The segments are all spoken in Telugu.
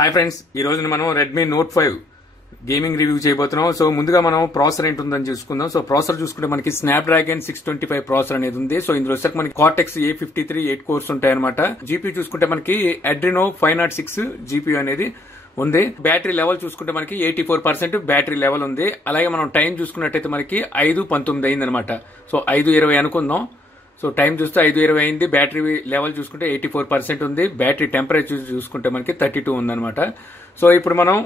హాయ్ ఫ్రెండ్స్, ఈ రోజున మనం రెడ్మీ నోట్ 5 గేమింగ్ రివ్యూ చేయబోతున్నాం. సో ముందుగా మనం ప్రాసెసర్ ఏంటుందని చూసుకుందాం. సో ప్రాసెసర్ చూసుకుంటే మనకి స్నాప్డ్రాగన్ 625 ప్రాసెసర్ అనేది ఉంది. సో ఇందులో వచ్చాక మనకి కార్టెక్స్ A53 8 కోర్స్ ఉంటాయి అనమాట. జీపీ చూసుకుంటే మనకి అడ్రినో 506 జీపీ అనేది ఉంది. బ్యాటరీ లెవెల్ చూసుకుంటే మనకి 84% బ్యాటరీ లెవెల్ ఉంది. అలాగే మనం టైం చూసుకున్నట్టయితే మనకి 5:19 అయింది అనమాట. సో 5:20 అనుకుందాం. సో టైం చూస్తే 5:20 అయింది. బ్యాటరీ లెవెల్ చూసుకుంటే 84% ఉంది. బ్యాటరీ టెంపరేచర్ చూసుకుంటే మనకి 32 ఉందన్నమాట. సో ఇప్పుడు మనం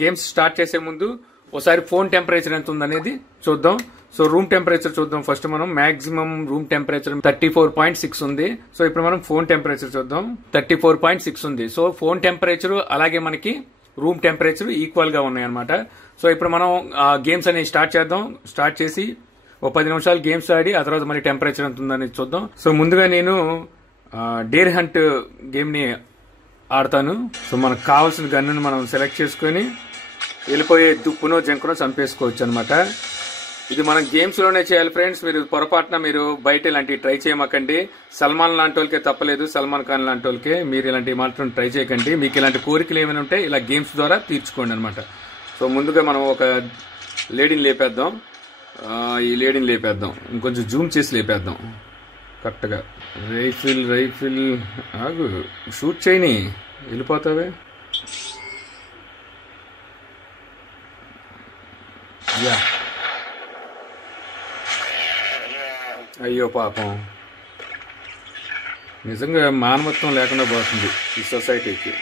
గేమ్స్ స్టార్ట్ చేసే ముందు ఒకసారి ఫోన్ టెంపరేచర్ ఎంత ఉందనేది చూద్దాం. సో రూమ్ టెంపరేచర్ చూద్దాం. ఫస్ట్ మనం మాక్సిమం రూమ్ టెంపరేచర్ 34.6 ఉంది. సో ఇప్పుడు మనం ఫోన్ టెంపరేచర్ చూద్దాం. 34.6 ఉంది. సో ఫోన్ టెంపరేచర్ అలాగే మనకి రూమ్ టెంపరేచర్ ఈక్వల్ గా ఉన్నాయన్నమాట. సో ఇప్పుడు మనం గేమ్స్ అనేవి స్టార్ట్ చేద్దాం. స్టార్ట్ చేసి ఓ 10 నిమిషాలు గేమ్స్ ఆడి ఆ తర్వాత మరి టెంపరేచర్ ఎంత ఉందని చూద్దాం. సో ముందుగా నేను డేర్ హంట్ గేమ్ ని ఆడతాను. సో మనకు కావాల్సిన గన్నును మనం సెలెక్ట్ చేసుకుని వెళ్ళిపోయే దుప్పునో జంకునో చంపేసుకోవచ్చు అనమాట. ఇది మనం గేమ్స్ లోనే చేయాలి ఫ్రెండ్స్. మీరు పొరపాటున మీరు బయట ఇలాంటివి ట్రై చేయమాకండి. సల్మాన్ లాంటి వాళ్ళకే తప్పలేదు, సల్మాన్ ఖాన్ లాంటి వాళ్ళకే. మీరు ఇలాంటివి మాత్రం ట్రై చేయకండి. మీకు ఇలాంటి కోరికలు ఏమైనా ఉంటే ఇలా గేమ్స్ ద్వారా తీర్చుకోండి అనమాట. సో ముందుగా మనం ఒక లేడీని లేపేద్దాం. ఈ లేడీని లేపేద్దాం. ఇంకొంచెం జూమ్ చేసి లేపేద్దాం కరెక్ట్గా. రైఫిల్ ఆగు, షూట్ చేయని, వెళ్ళిపోతావే. యా, అయ్యో పాపం, నిజంగా మానవత్వం లేకుండా పోతుంది ఈ సొసైటీకి.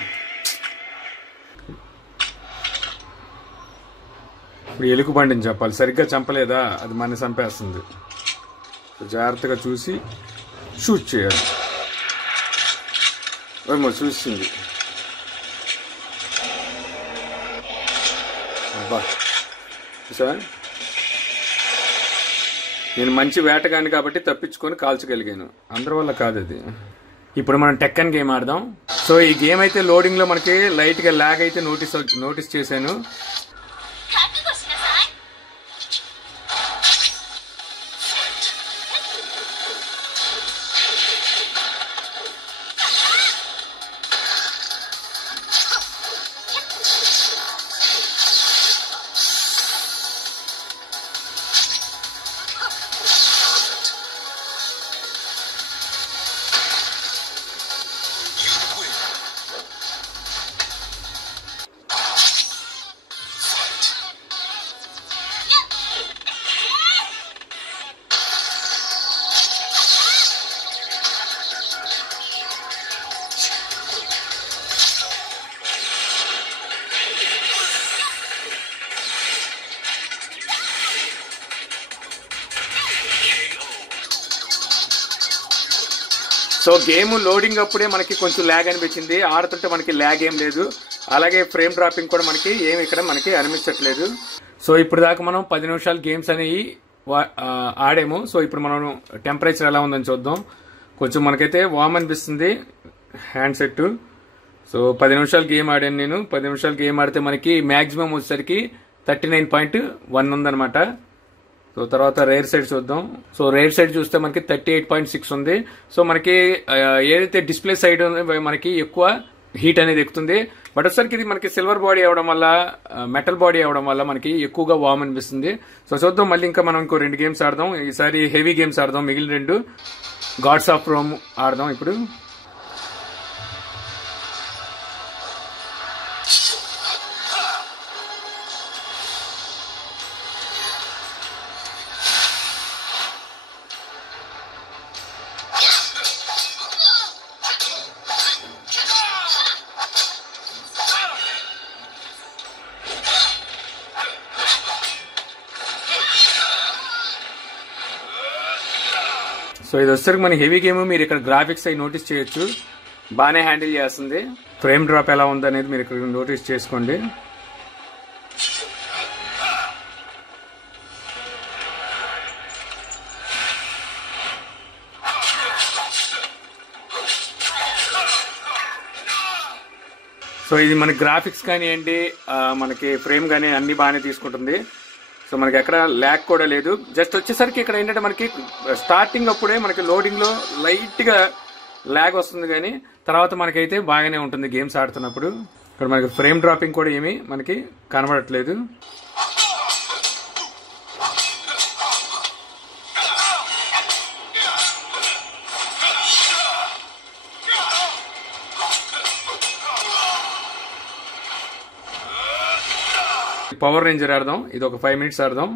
ఇప్పుడు ఎలుగు బండిని చెప్పాలి, సరిగ్గా చంపలేదా అది మన చంపేస్తుంది. జాగ్రత్తగా చూసి షూట్ చేయాలి. ఏమో చూసింది. అబ్బా సార్, నేను మంచి వేటగాన్ని కాబట్టి తప్పించుకొని కాల్చగలిగాను. అందరి వల్ల కాదు అది. ఇప్పుడు మనం టెక్కన్ గేమ్ ఆడదాం. సో ఈ గేమ్ అయితే లోడింగ్ లో మనకి లైట్ గా లాగ్ అయితే నోటీస్ చేశాను. సో గేమ్ లోడింగ్ అప్పుడే మనకి కొంచెం ల్యాగ్ అనిపించింది. ఆడుతుంటే మనకి ల్యాగ్ ఏం లేదు. అలాగే ఫ్రేమ్ డ్రాపింగ్ కూడా మనకి ఏమి ఇక్కడ మనకి అనిపించట్లేదు. సో ఇప్పుడు దాకా మనం 10 నిమిషాలు గేమ్స్ అనేవి ఆడాము. సో ఇప్పుడు మనం టెంపరేచర్ ఎలా ఉందని చూద్దాం. కొంచెం మనకైతే వామ్ అనిపిస్తుంది హ్యాండ్ సెట్. సో 10 నిమిషాలు గేమ్ ఆడాను నేను. 10 నిమిషాలు గేమ్ ఆడితే మనకి మాక్సిమం వచ్చేసరికి 39.1 ఉందన్నమాట. సో తర్వాత రేర్ సైడ్ చూద్దాం. సో రేర్ సైడ్ చూస్తే మనకి 38.6 ఉంది. సో మనకి ఏదైతే డిస్ప్లే సైడ్ మనకి ఎక్కువ హీట్ అనేది ఎక్కుతుంది. బట్ వచ్చేసరికి ఇది మనకి సిల్వర్ బాడీ అవడం వల్ల, మెటల్ బాడీ అవడం వల్ల మనకి ఎక్కువగా వామ్ అనిపిస్తుంది. సో చూద్దాం, మళ్ళీ ఇంకా మనం ఇంకో 2 గేమ్స్ ఆడదాం. ఈసారి హెవీ గేమ్స్ ఆడదాం. మిగిలిన 2 గాడ్స్ ఆఫ్ రోమ్ ఆడదాం ఇప్పుడు. సో ఇది వచ్చేసరికి మన హెవీ గేమ్. మీరు ఇక్కడ గ్రాఫిక్స్ అవి నోటీస్ చేయొచ్చు, బాగానే హ్యాండిల్ చేస్తుంది. ఫ్రేమ్ డ్రాప్ ఎలా ఉందనేది మీరు ఇక్కడ నోటీస్ చేసుకోండి. సో ఇది మన గ్రాఫిక్స్ కానివ్వండి, మనకి ఫ్రేమ్ కానీ అన్ని బాగానే తీసుకుంటుంది. సో మనకి ఎక్కడ ల్యాగ్ కూడా లేదు. జస్ట్ వచ్చేసరికి ఇక్కడ ఏంటంటే మనకి స్టార్టింగ్ అప్పుడే మనకి లోడింగ్ లో లైట్ గా ల్యాగ్ వస్తుంది, కానీ తర్వాత మనకైతే బాగానే ఉంటుంది గేమ్స్ ఆడుతున్నప్పుడు. ఇక్కడ మనకి ఫ్రేమ్ డ్రాపింగ్ కూడా ఏమీ మనకి కనబడట్లేదు. పవర్ రేంజర్ ఆడదాం, ఇది ఒక 5 minutes ఆడదాం.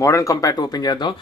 మోడర్న్ కంపాక్ట్ ఓపెన్ చేద్దాం.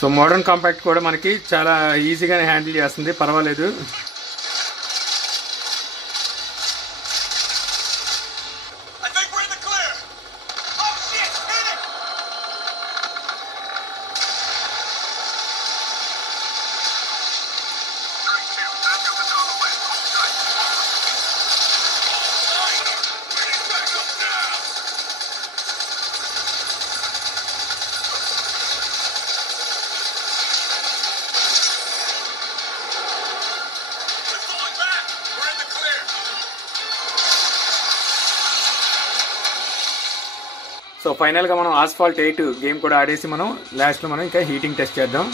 సో మోడర్న్ కాంపాక్ట్ కూడా మనకి చాలా ఈజీగానే హ్యాండిల్ చేస్తుంది, పర్వాలేదు. సో ఫైనల్ గా మనం ఆస్ఫాల్ట్ 8 గేమ్ కూడా ఆడేసి మనం లాస్ట్ లో మనం ఇంకా హీటింగ్ టెస్ట్ చేద్దాం.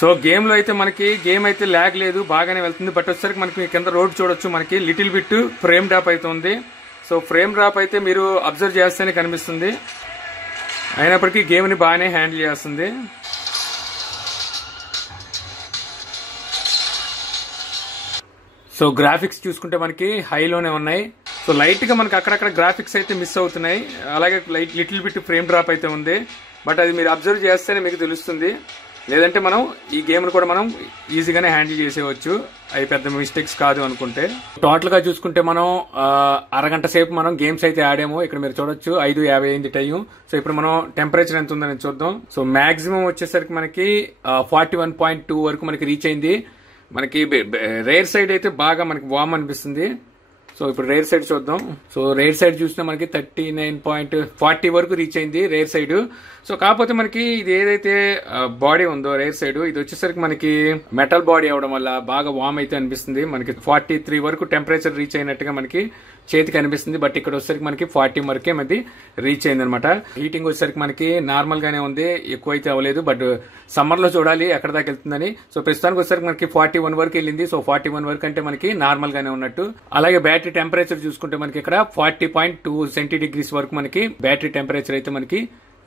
సో గేమ్ లో అయితే మనకి గేమ్ అయితే ల్యాగ్ లేదు, బాగానే వెళ్తుంది. బట్ వచ్చేసరికి మనకి కింద రోడ్ చూడొచ్చు, మనకి లిటిల్ బిట్ ఫ్రేమ్ డ్రాప్ అయితే ఉంది. సో ఫ్రేమ్ డ్రాప్ అయితే మీరు అబ్జర్వ్ చేస్తేనే కనిపిస్తుంది, అయినప్పటికీ గేమ్ ని బాగానే హ్యాండిల్ చేస్తుంది. సో గ్రాఫిక్స్ చూసుకుంటే మనకి హైలోనే ఉన్నాయి. సో లైట్ గా మనకి అక్కడక్కడ గ్రాఫిక్స్ అయితే మిస్ అవుతున్నాయి, అలాగే లిటిల్ బిట్ ఫ్రేమ్ డ్రాప్ అయితే ఉంది. బట్ అది మీరు అబ్జర్వ్ చేస్తేనే మీకు తెలుస్తుంది, లేదంటే మనం ఈ గేమ్ ను కూడా మనం ఈజీగానే హ్యాండిల్ చేసేవచ్చు, అవి పెద్ద మిస్టేక్స్ కాదు అనుకుంటే. టోటల్ గా చూసుకుంటే మనం అరగంట సేపు మనం గేమ్స్ అయితే ఆడాము. ఇక్కడ మీరు చూడొచ్చు 5:50 అయింది టైం. సో ఇప్పుడు మనం టెంపరేచర్ ఎంత ఉందని చూద్దాం. సో మాక్సిమం వచ్చేసరికి మనకి 41.2 వరకు మనకి రీచ్ అయింది. మనకి రేర్ సైడ్ అయితే బాగా మనకి వామ్ అనిపిస్తుంది. సో ఇప్పుడు రేర్ సైడ్ చూద్దాం. సో రేర్ సైడ్ చూసినా మనకి 39.40 వరకు రీచ్ అయింది రేర్ సైడ్. సో కాకపోతే మనకి ఇది ఏదైతే బాడీ ఉందో రేర్ సైడ్, ఇది వచ్చేసరికి మనకి మెటల్ బాడీ అవడం వల్ల బాగా వామ్ అయితే అనిపిస్తుంది. మనకి 43 వరకు టెంపరేచర్ రీచ్ అయినట్టుగా మనకి చేతికి అనిపిస్తుంది. బట్ ఇక్కడ వచ్చేసరికి మనకి 40 వరకే మనది రీచ్ అయింది అనమాట. హీటింగ్ వచ్చేసరికి మనకి నార్మల్ గానే ఉంది, ఎక్కువ అయితే అవ్వలేదు. బట్ సమ్మర్ లో చూడాలి ఎక్కడ దాకా వెళ్తుందని. సో ప్రస్తుతానికి వచ్చేసరికి మనకి 41 వరకు వెళ్ళింది. సో 41 వరకు అంటే మనకి నార్మల్ గానే ఉన్నట్టు. అలాగే బ్యాటరీ టెంపరేచర్ చూసుకుంటే మనకి ఇక్కడ 40.2 సెంటీగ్రేడ్స్ వరకు మనకి బ్యాటరీ టెంపరేచర్ అయితే మనకి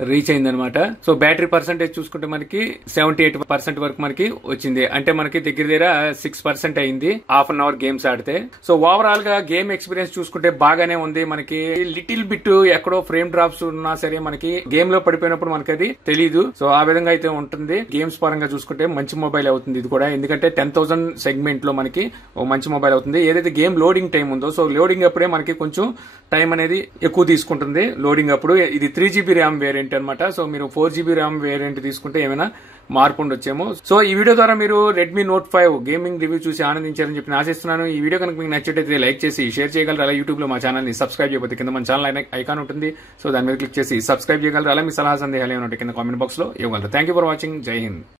రీచ్ అయిందనమాట. సో బ్యాటరీ పర్సెంటేజ్ చూసుకుంటే మనకి 78% వరకు మనకి వచ్చింది. అంటే మనకి దగ్గర దగ్గర 6% అయింది హాఫ్ అన్ అవర్ గేమ్స్ ఆడితే. సో ఓవరాల్ గా గేమ్ ఎక్స్పీరియన్స్ చూసుకుంటే బాగానే ఉంది. మనకి లిటిల్ బిట్ ఎక్కడో ఫ్రేమ్ డ్రాప్స్ ఉన్నా సరే మనకి గేమ్ లో పడిపోయినప్పుడు మనకి అది తెలీదు. సో ఆ విధంగా అయితే ఉంటుంది. గేమ్స్ పరంగా చూసుకుంటే మంచి మొబైల్ అవుతుంది ఇది కూడా. ఎందుకంటే 10,000 సెగ్మెంట్ లో మనకి ఓ మంచి మొబైల్ అవుతుంది. ఏదైతే గేమ్ లోడింగ్ టైం ఉందో సో లోడింగ్ అప్పుడే మనకి కొంచెం టైం అనేది ఎక్కువ తీసుకుంటుంది లోడింగ్ అప్పుడు. ఇది 3GB ర్యామ్ వేరియంట్ అనమాట. సో మీరు 4GB ర్యామ్ వేరియంట్ తీసుకుంటే ఏమైనా మార్పు ఉండొచ్చేమో. సో ఈ వీడియో ద్వారా మీరు రెడ్మీ నోట్ 5 గేమింగ్ రివ్యూ చూసి ఆనందించారని చెప్పి ఆశిస్తున్నాను. ఈ వీడియో కనుక మీకు నచ్చినట్లయితే లైక్ చేసి షేర్ చేయగలరు. అలా యూట్యూబ్ లో మా ఛానల్ ని సబ్స్క్రైబ్ చేయకపోతే కింద మన ఛానల్ ఐకాన్ ఉంటుంది. సో దాని మీద క్లిక్ చేసి సబ్స్క్రైబ్ చేయగలరు. అలా మీ సలహా సందేహాలు ఏమైనా కింద కామెంట్ బాక్స్ లో ఇవ్వగలరు. Thank you for watching. జై హింద్.